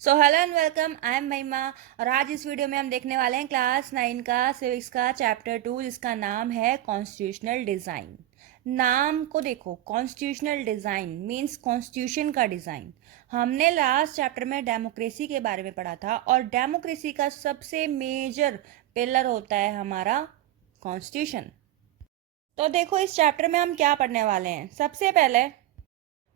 So hello and welcome, I am महिमा। और आज इस वीडियो में हम देखने वाले हैं क्लास 9 का सिविक्स का चैप्टर 2, जिसका नाम है कॉन्स्टिट्यूशनल डिज़ाइन। नाम को देखो, कॉन्स्टिट्यूशनल डिज़ाइन मीन्स कॉन्स्टिट्यूशन का डिज़ाइन। हमने लास्ट चैप्टर में डेमोक्रेसी के बारे में पढ़ा था, और डेमोक्रेसी का सबसे मेजर पिलर होता है हमारा कॉन्स्टिट्यूशन। तो देखो, इस चैप्टर में हम क्या पढ़ने वाले हैं। सबसे पहले,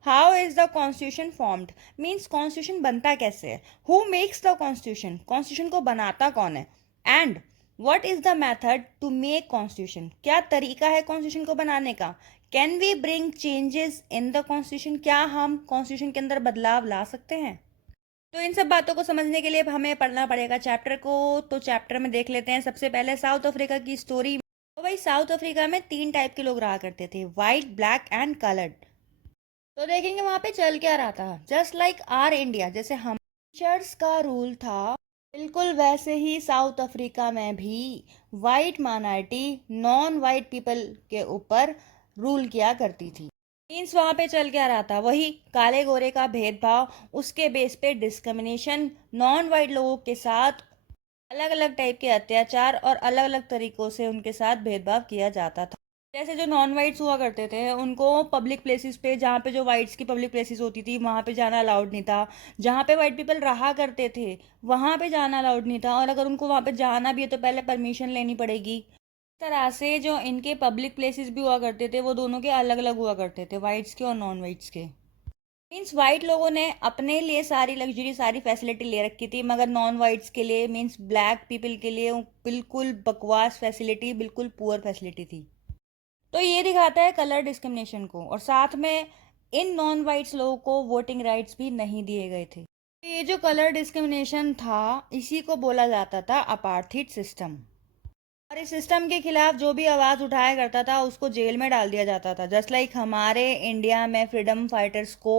how is the constitution formed, means constitution बनता कैसे है। Who makes the constitution, constitution को बनाता कौन है। And what is the method to make constitution, क्या तरीका है कॉन्स्टिट्यूशन को बनाने का। Can we bring changes in the constitution, क्या हम कॉन्स्टिट्यूशन के अंदर बदलाव ला सकते हैं। तो इन सब बातों को समझने के लिए हमें पढ़ना पड़ेगा चैप्टर को। तो चैप्टर में देख लेते हैं सबसे पहले साउथ अफ्रीका की स्टोरी। तो भाई, साउथ अफ्रीका में 3 टाइप के लोग रहा करते थे, वाइट, ब्लैक एंड कलर्ड। तो देखेंगे वहां पे चल क्या रहा था। जस्ट लाइक आर इंडिया, जैसे हम ब्रिटिशर्स का रूल था, बिल्कुल वैसे ही साउथ अफ्रीका में भी white minority non white people के ऊपर रूल किया करती थी। मीन्स वहां पे चल क्या रहा था, वही काले गोरे का भेदभाव, उसके बेस पे डिस्क्रिमिनेशन, नॉन वाइट लोगों के साथ अलग अलग टाइप के अत्याचार और अलग अलग तरीकों से उनके साथ भेदभाव किया जाता था। जैसे जो नॉन वाइट्स हुआ करते थे, उनको पब्लिक प्लेसेस पे, जहाँ पे जो वाइट्स की पब्लिक प्लेसेस होती थी वहाँ पे जाना अलाउड नहीं था। जहाँ पे वाइट पीपल रहा करते थे वहाँ पे जाना अलाउड नहीं था, और अगर उनको वहाँ पे जाना भी है तो पहले परमिशन लेनी पड़ेगी। इस तरह से जो इनके पब्लिक प्लेसेस भी हुआ करते थे वो दोनों के अलग अलग हुआ करते थे, वाइट्स के और नॉन वाइट्स के। मीन्स वाइट लोगों ने अपने लिए सारी लग्जरी, सारी फैसिलिटी ले रखी थी, मगर नॉन वाइट्स के लिए, मीन्स ब्लैक पीपल के लिए बिल्कुल बकवास फैसिलिटी, बिल्कुल पुअर फैसिलिटी थी। तो ये दिखाता है कलर डिस्क्रिमिनेशन को, और साथ में इन नॉन वाइट्स लोगों को वोटिंग राइट्स भी नहीं दिए गए थे। ये जो कलर डिस्क्रिमिनेशन था, इसी को बोला जाता था अपार्थीड सिस्टम। और इस सिस्टम के खिलाफ जो भी आवाज़ उठाया करता था उसको जेल में डाल दिया जाता था। जस्ट लाइक हमारे इंडिया में फ्रीडम फाइटर्स को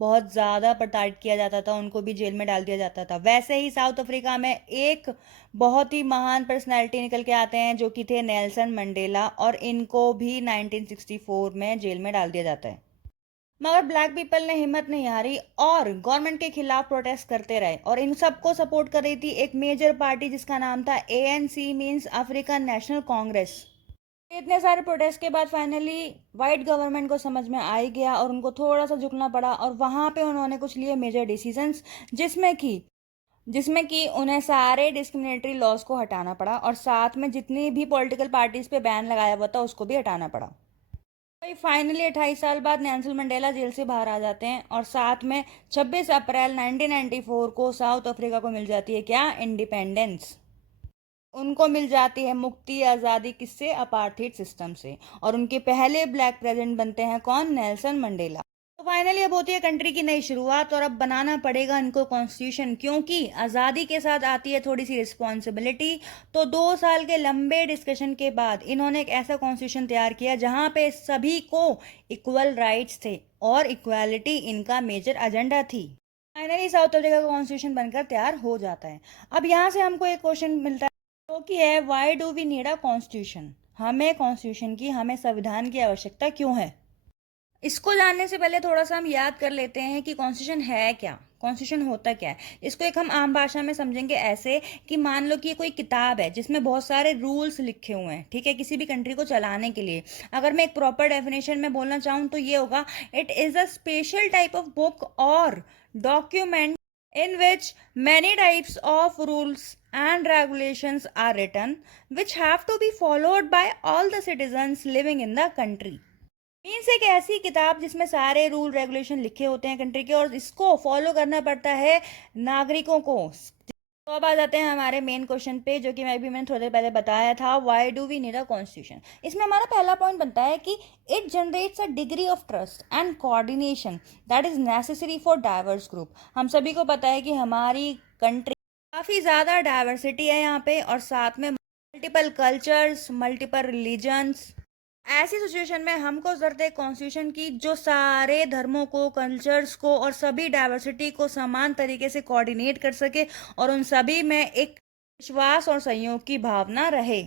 बहुत ज़्यादा प्रताड़ित किया जाता था, उनको भी जेल में डाल दिया जाता था, वैसे ही साउथ अफ्रीका में एक बहुत ही महान पर्सनैलिटी निकल के आते हैं जो कि थे नेल्सन मंडेला, और इनको भी 1964 में जेल में डाल दिया जाता है। मगर ब्लैक पीपल ने हिम्मत नहीं हारी और गवर्नमेंट के खिलाफ प्रोटेस्ट करते रहे, और इन सबको सपोर्ट कर रही थी एक मेजर पार्टी जिसका नाम था ANC, means African national Congress. इतने सारे प्रोटेस्ट के बाद फाइनली वाइट गवर्नमेंट को समझ में आ ही गया, और उनको थोड़ा सा झुकना पड़ा, और वहां पे उन्होंने कुछ लिए मेजर डिसीजंस, जिसमें कि उन्हें सारे डिस्क्रिमिनेटरी लॉज को हटाना पड़ा, और साथ में जितनी भी पॉलिटिकल पार्टीज पे बैन लगाया हुआ था उसको भी हटाना पड़ा। भाई फाइनली 28 साल बाद नेल्सन मंडेला जेल से बाहर आ जाते हैं, और साथ में 26 अप्रैल 1994 को साउथ अफ्रीका को मिल जाती है क्या, इंडिपेंडेंस। उनको मिल जाती है मुक्ति, आज़ादी, किससे, अपार्थीड सिस्टम से। और उनके पहले ब्लैक प्रेसिडेंट बनते हैं कौन, नेल्सन मंडेला। तो फाइनली अब होती है कंट्री की नई शुरुआत, और अब बनाना पड़ेगा इनको कॉन्स्टिट्यूशन, क्योंकि आज़ादी के साथ आती है थोड़ी सी रिस्पॉन्सिबिलिटी। तो 2 साल के लंबे डिस्कशन के बाद इन्होंने एक ऐसा कॉन्स्टिट्यूशन तैयार किया जहां पे सभी को इक्वल राइट्स थे, और इक्वालिटी इनका मेजर एजेंडा थी। फाइनली साउथ अफ्रीका का कॉन्स्टिट्यूशन बनकर तैयार हो जाता है। अब यहाँ से हमको एक क्वेश्चन मिलता है जो कि है, why do we need a constitution, हमें कॉन्स्टिट्यूशन की, हमें संविधान की आवश्यकता क्यों है। इसको जानने से पहले थोड़ा सा हम याद कर लेते हैं कि कॉन्स्टिट्यूशन है क्या, कॉन्स्टिट्यूशन होता क्या है। इसको एक हम आम भाषा में समझेंगे ऐसे कि मान लो कि ये कोई किताब है जिसमें बहुत सारे रूल्स लिखे हुए हैं, ठीक है, किसी भी कंट्री को चलाने के लिए। अगर मैं एक प्रॉपर डेफिनेशन में बोलना चाहूँ तो ये होगा, it is a special type of book और document in which many types of rules and regulations are written, which have to be followed by all the citizens living in the country। Means एक ऐसी किताब जिसमें सारे rule regulation लिखे होते हैं country के, और इसको फॉलो करना पड़ता है नागरिकों को। तो अब आ जाते हैं हमारे मेन क्वेश्चन पे, जो कि मैंने थोड़ी देर पहले बताया था, why do we need a constitution. इसमें हमारा पहला पॉइंट बनता है कि it generates a degree of trust and coordination that is necessary for diverse group. हम सभी को पता है कि हमारी कंट्री काफ़ी ज़्यादा डाइवर्सिटी है यहाँ पे, और साथ में मल्टीपल कल्चर्स, मल्टीपल रिलीजन्स। ऐसी सिचुएशन में हमको जरूरत है कॉन्स्टिट्यूशन की, जो सारे धर्मों को, कल्चर्स को और सभी डाइवर्सिटी को समान तरीके से कोऑर्डिनेट कर सके, और उन सभी में एक विश्वास और सहयोग की भावना रहे।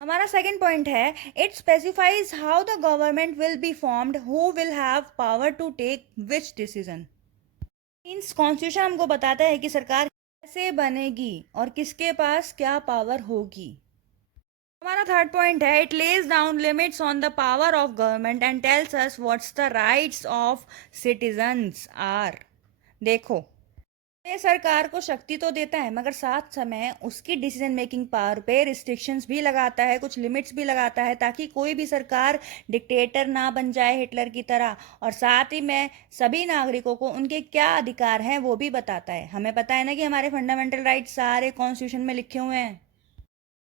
हमारा सेकंड पॉइंट है, it specifies how the government will be formed, who will have power to take which decision. Means constitution हमको बताता है कि सरकार कैसे बनेगी और किसके पास क्या पावर होगी। हमारा थर्ड पॉइंट है, it lays down limits on the power of government and tells us what's the rights of citizens are. देखो, ये सरकार को शक्ति तो देता है मगर साथ समय उसकी डिसीजन मेकिंग पावर पे रिस्ट्रिक्शंस भी लगाता है, कुछ लिमिट्स भी लगाता है, ताकि कोई भी सरकार डिक्टेटर ना बन जाए हिटलर की तरह। और साथ ही में सभी नागरिकों को उनके क्या अधिकार हैं वो भी बताता है। हमें पता है ना कि हमारे फंडामेंटल राइट्स सारे कॉन्स्टिट्यूशन में लिखे हुए हैं।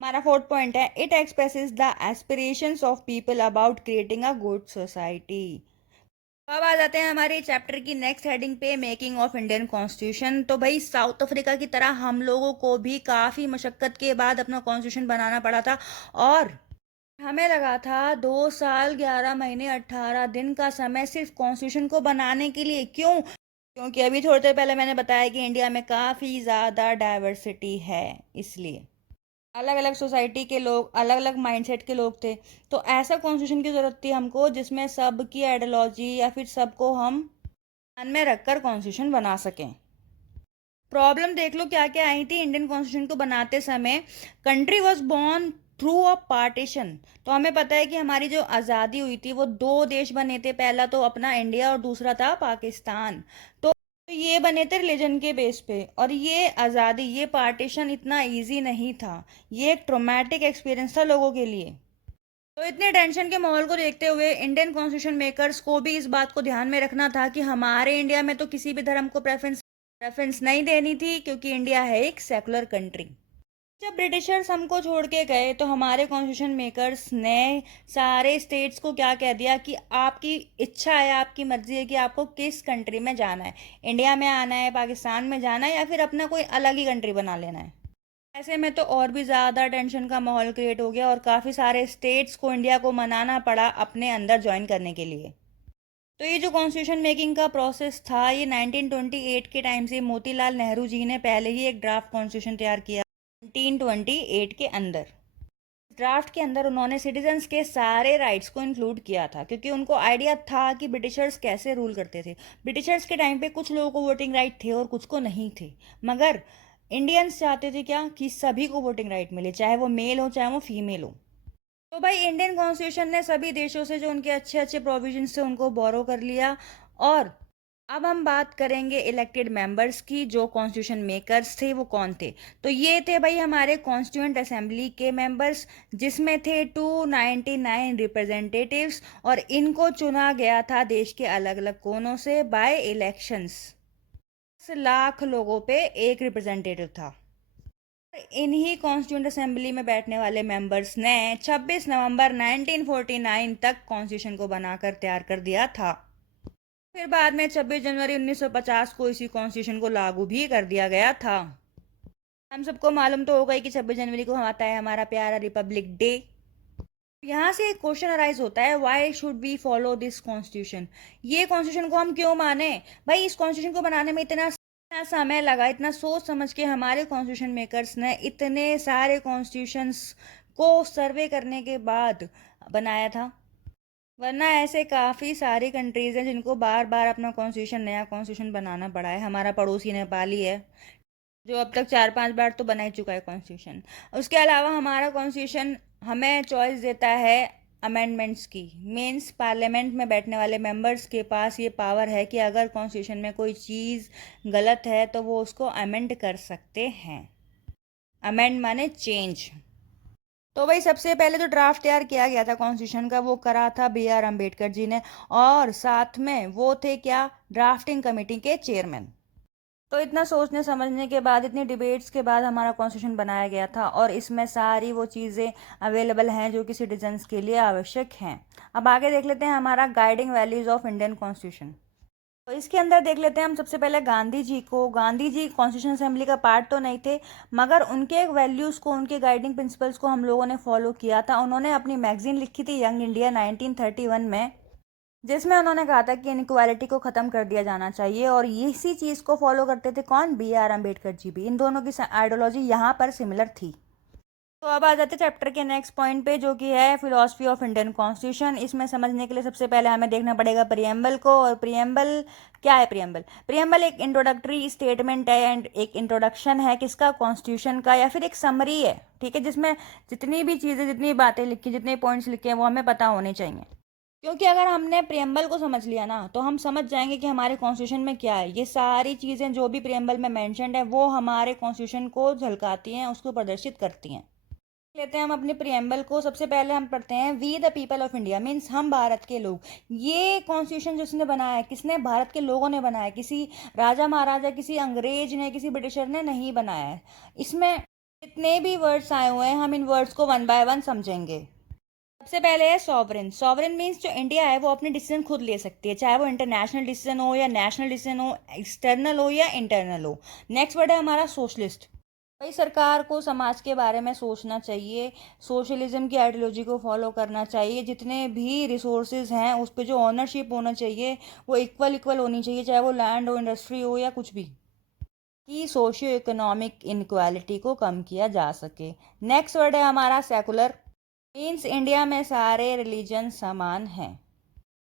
हमारा फोर्थ पॉइंट है, it expresses the aspirations of people about creating a good society. अब आ जाते हैं हमारे चैप्टर की नेक्स्ट हेडिंग पे, मेकिंग ऑफ इंडियन कॉन्स्टिट्यूशन। तो भाई साउथ अफ्रीका की तरह हम लोगों को भी काफ़ी मशक्क़त के बाद अपना कॉन्स्टिट्यूशन बनाना पड़ा था, और हमें लगा था 2 साल 11 महीने 18 दिन का समय सिर्फ कॉन्स्टिट्यूशन को बनाने के लिए। क्यों? क्योंकि अभी थोड़ी देर पहले मैंने बताया कि इंडिया में काफ़ी ज़्यादा डाइवर्सिटी है, इसलिए अलग अलग सोसाइटी के लोग, अलग अलग माइंडसेट के लोग थे। तो ऐसा कॉन्स्टिट्यूशन की ज़रूरत थी हमको जिसमें सबकी आइडियोलॉजी या फिर सबको हम ध्यान में रखकर कॉन्स्टिट्यूशन बना सकें। प्रॉब्लम देख लो क्या क्या आई थी इंडियन कॉन्स्टिट्यूशन को बनाते समय। Country was born through a partition. तो हमें पता है कि हमारी जो आज़ादी हुई थी वो 2 देश बने थे, पहला तो अपना इंडिया और दूसरा था पाकिस्तान। तो ये बने थे रिलीजन के बेस पे, और ये आज़ादी, ये पार्टीशन इतना इजी नहीं था। ये एक ट्रोमैटिक एक्सपीरियंस था लोगों के लिए। तो इतने टेंशन के माहौल को देखते हुए इंडियन कॉन्स्टिट्यूशन मेकर्स को भी इस बात को ध्यान में रखना था कि हमारे इंडिया में तो किसी भी धर्म को प्रेफरेंस नहीं देनी थी, क्योंकि इंडिया है एक सेकुलर कंट्री। जब ब्रिटिशर्स हमको छोड़ के गए तो हमारे कॉन्स्टिट्यूशन मेकर्स ने सारे स्टेट्स को क्या कह दिया कि आपकी इच्छा है, आपकी मर्जी है कि आपको किस कंट्री में जाना है, इंडिया में आना है, पाकिस्तान में जाना है, या फिर अपना कोई अलग ही कंट्री बना लेना है। ऐसे में तो और भी ज़्यादा टेंशन का माहौल क्रिएट हो गया और काफ़ी सारे स्टेट्स को इंडिया को मनाना पड़ा अपने अंदर ज्वाइन करने के लिए। तो ये जो कॉन्स्टिट्यूशन मेकिंग का प्रोसेस था, ये 1928 के टाइम से मोतीलाल नेहरू जी ने पहले ही एक ड्राफ्ट कॉन्स्टिट्यूशन तैयार किया 1928 के अंदर। ड्राफ्ट के अंदर उन्होंने सिटीजन्स के सारे राइट्स को इंक्लूड किया था, क्योंकि उनको आइडिया था कि ब्रिटिशर्स कैसे रूल करते थे। ब्रिटिशर्स के टाइम पे कुछ लोगों को वोटिंग राइट थे और कुछ को नहीं थे, मगर इंडियंस चाहते थे क्या कि सभी को वोटिंग राइट मिले, चाहे वो मेल हो चाहे वो फीमेल हो। तो भाई इंडियन कॉन्स्टिट्यूशन ने सभी देशों से जो उनके अच्छे अच्छे प्रोविजंस थे उनको बोरो कर लिया। और अब हम बात करेंगे इलेक्टेड मेंबर्स की। जो कॉन्स्टिट्यूशन मेकर्स थे वो कौन थे? तो ये थे भाई हमारे कॉन्स्टिट्यूएंट असेंबली के मेंबर्स, जिसमें थे 299 रिप्रेजेंटेटिव्स, और इनको चुना गया था देश के अलग अलग कोनों से बाय इलेक्शंस। 10 लाख लोगों पे एक रिप्रेजेंटेटिव था। इन्हीं कॉन्स्टिट्यूंट असेंबली में बैठने वाले मेंबर्स ने 26 नवंबर 1949 तक कॉन्स्टिट्यूशन को बनाकर तैयार कर दिया था। फिर बाद में 26 जनवरी 1950 को इसी कॉन्स्टिट्यूशन को लागू भी कर दिया गया था। हम सबको मालूम तो होगा ही कि 26 जनवरी को आता है हमारा प्यारा रिपब्लिक डे। यहाँ से एक क्वेश्चन अराइज होता है, why should we follow this constitution? ये कॉन्स्टिट्यूशन को हम क्यों माने? भाई इस कॉन्स्टिट्यूशन को बनाने में इतना समय लगा, इतना सोच समझ के हमारे कॉन्स्टिट्यूशन मेकर्स ने इतने सारे कॉन्स्टिट्यूशंस को सर्वे करने के बाद बनाया था। वरना ऐसे काफ़ी सारी कंट्रीज़ हैं जिनको बार बार अपना कॉन्स्टिट्यूशन, नया कॉन्स्टिट्यूशन बनाना पड़ा है। हमारा पड़ोसी नेपाल ही है जो अब तक 4-5 बार तो बना ही चुका है कॉन्स्टिट्यूशन। उसके अलावा हमारा कॉन्स्टिट्यूशन हमें चॉइस देता है अमेंडमेंट्स की। मीन्स पार्लियामेंट में बैठने वाले मेंबर्स के पास ये पावर है कि अगर कॉन्स्टिट्यूशन में कोई चीज़ गलत है तो वो उसको अमेंड कर सकते हैं। अमेंड माने चेंज। तो भाई सबसे पहले जो ड्राफ्ट तैयार किया गया था कॉन्स्टिट्यूशन का वो करा था B.R. अम्बेडकर जी ने, और साथ में वो थे क्या, ड्राफ्टिंग कमेटी के चेयरमैन। तो इतना सोचने समझने के बाद, इतनी डिबेट्स के बाद हमारा कॉन्स्टिट्यूशन बनाया गया था, और इसमें सारी वो चीज़ें अवेलेबल हैं जो कि सिटीजन्स के लिए आवश्यक हैं। अब आगे देख लेते हैं हमारा guiding values of Indian constitution. तो इसके अंदर देख लेते हैं हम सबसे पहले गांधी जी को। गांधी जी कॉन्स्टिट्यूशन असेंबली का पार्ट तो नहीं थे, मगर उनके वैल्यूज़ को, उनके गाइडिंग प्रिंसिपल्स को हम लोगों ने फॉलो किया था। उन्होंने अपनी मैगजीन लिखी थी यंग इंडिया 1931 में, जिसमें उन्होंने कहा था कि इनक्वालिटी को ख़त्म कर दिया जाना चाहिए, और इसी चीज़ को फॉलो करते थे कौन, B.R. अम्बेडकर जी भी। इन दोनों की आइडियोलॉजी यहाँ पर सिमिलर थी। तो अब आ जाते हैं चैप्टर के नेक्स्ट पॉइंट पे, जो कि है फिलॉसफी ऑफ इंडियन कॉन्स्टिट्यूशन। इसमें समझने के लिए सबसे पहले हमें देखना पड़ेगा प्रियम्बल को। और प्रियम्बल क्या है? प्रियम्बल प्रियम्बल एक इंट्रोडक्टरी स्टेटमेंट है एंड एक इंट्रोडक्शन है किसका? कॉन्स्टिट्यूशन का, या फिर एक समरी है, ठीक है, जिसमें जितनी भी चीज़ें, जितनी बातें लिखी, जितने पॉइंट्स लिखे हैं वो हमें पता होने चाहिए। क्योंकि अगर हमने प्रियम्बल को समझ लिया ना, तो हम समझ जाएंगे कि हमारे कॉन्स्टिट्यूशन में क्या है। ये सारी चीज़ें जो भी प्रियम्बल में मेंशन्ड है वो हमारे कॉन्स्टिट्यूशन को झलकाती हैं, उसको प्रदर्शित करती हैं। लेते हैं हम अपने प्रियम्बल को। सबसे पहले हम पढ़ते हैं we the people of India, means हम भारत के लोग। ये कॉन्स्टिट्यूशन जिसने बनाया है, किसने? भारत के लोगों ने बनाया है। किसी राजा महाराजा, किसी अंग्रेज ने, किसी ब्रिटिशर ने नहीं बनाया है। इसमें जितने भी वर्ड्स आए हुए हैं, हम इन वर्ड्स को वन बाय वन समझेंगे। सबसे पहले है सॉवरेन। सॉवरेन मीन्स जो इंडिया है वो अपने डिसीजन खुद ले सकती है, चाहे वो इंटरनेशनल डिसीजन हो या नेशनल डिसीजन हो, एक्सटर्नल हो या इंटरनल हो। नेक्स्ट वर्ड है हमारा सोशलिस्ट। भाई सरकार को समाज के बारे में सोचना चाहिए, सोशलिज्म की आइडियोलॉजी को फॉलो करना चाहिए। जितने भी रिसोर्सेज हैं उस पर जो ऑनरशिप होना चाहिए वो इक्वल इक्वल होनी चाहिए, चाहे वो लैंड हो, इंडस्ट्री हो या कुछ भी, कि सोशियो इकोनॉमिक इनक्वालिटी को कम किया जा सके। नेक्स्ट वर्ड है हमारा सेकुलर। मीन्स इंडिया में सारे रिलीजन समान हैं।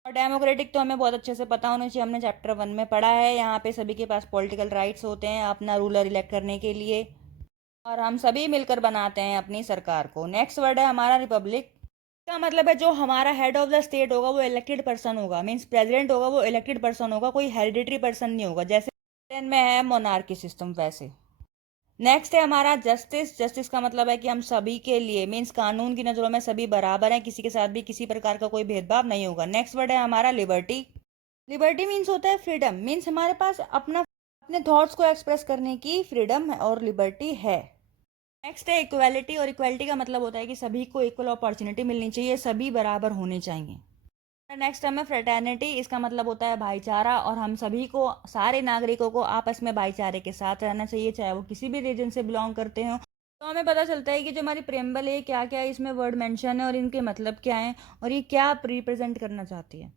और डेमोक्रेटिक तो हमें बहुत अच्छे से पता होना चाहिए, हमने चैप्टर 1 में पढ़ा है। यहाँ पे सभी के पास पॉलिटिकल राइट्स होते हैं अपना रूलर इलेक्ट करने के लिए, और हम सभी मिलकर बनाते हैं अपनी सरकार को। नेक्स्ट वर्ड है हमारा रिपब्लिक। का मतलब है जो हमारा हेड ऑफ द स्टेट होगा वो इलेक्टेड पर्सन होगा, मीन्स प्रेसिडेंट होगा वो इलेक्टेड पर्सन होगा, कोई हेरिडिटरी पर्सन नहीं होगा, जैसे ब्रिटेन में है मोनार्की सिस्टम वैसे। नेक्स्ट है हमारा जस्टिस। जस्टिस का मतलब है कि हम सभी के लिए, मीन्स कानून की नज़रों में सभी बराबर हैं, किसी के साथ भी किसी प्रकार का कोई भेदभाव नहीं होगा। नेक्स्ट वर्ड है हमारा लिबर्टी। लिबर्टी मीन्स होता है फ्रीडम, मीन्स हमारे पास अपना अपने थॉट्स को एक्सप्रेस करने की फ्रीडम है और लिबर्टी है। नेक्स्ट है इक्वालिटी। और इक्वालिटी का मतलब होता है कि सभी को इक्वल अपॉर्चुनिटी मिलनी चाहिए, सभी बराबर होने चाहिए। नेक्स्ट हमें फ्रेटर्निटी। इसका मतलब होता है भाईचारा, और हम सभी को, सारे नागरिकों को आपस में भाईचारे के साथ रहना चाहिए, चाहे वो किसी भी रीजन से बिलोंग करते हो। तो हमें पता चलता है कि जो हमारी प्रेम्बल है क्या क्या इसमें वर्ड मेंशन है और इनके मतलब क्या है और ये क्या रिप्रेजेंट करना चाहती है।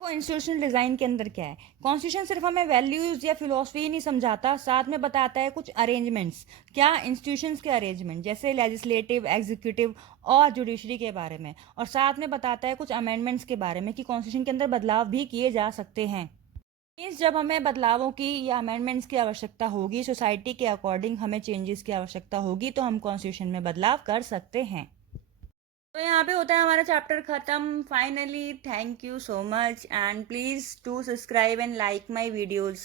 वो इंस्टीट्यूशनल डिज़ाइन के अंदर क्या है? कॉन्स्टिट्यूशन सिर्फ हमें वैल्यूज़ या फिलोसफी नहीं समझाता, साथ में बताता है कुछ अरेंजमेंट्स। क्या? इंस्टीट्यूशंस के अरेंजमेंट, जैसे लेजिस्लेटिव, एग्जीक्यूटिव और जुडिशरी के बारे में। और साथ में बताता है कुछ अमेंडमेंट्स के बारे में कि कॉन्स्टिट्यूशन के अंदर बदलाव भी किए जा सकते हैं। मीन्स जब हमें बदलावों की या अमेंडमेंट्स की आवश्यकता होगी, सोसाइटी के अकॉर्डिंग हमें चेंजेस की आवश्यकता होगी, तो हम कॉन्स्टिट्यूशन में बदलाव कर सकते हैं। तो यहाँ पे होता है हमारा चैप्टर खत्म finally. Thank you so much and please to subscribe and like my videos.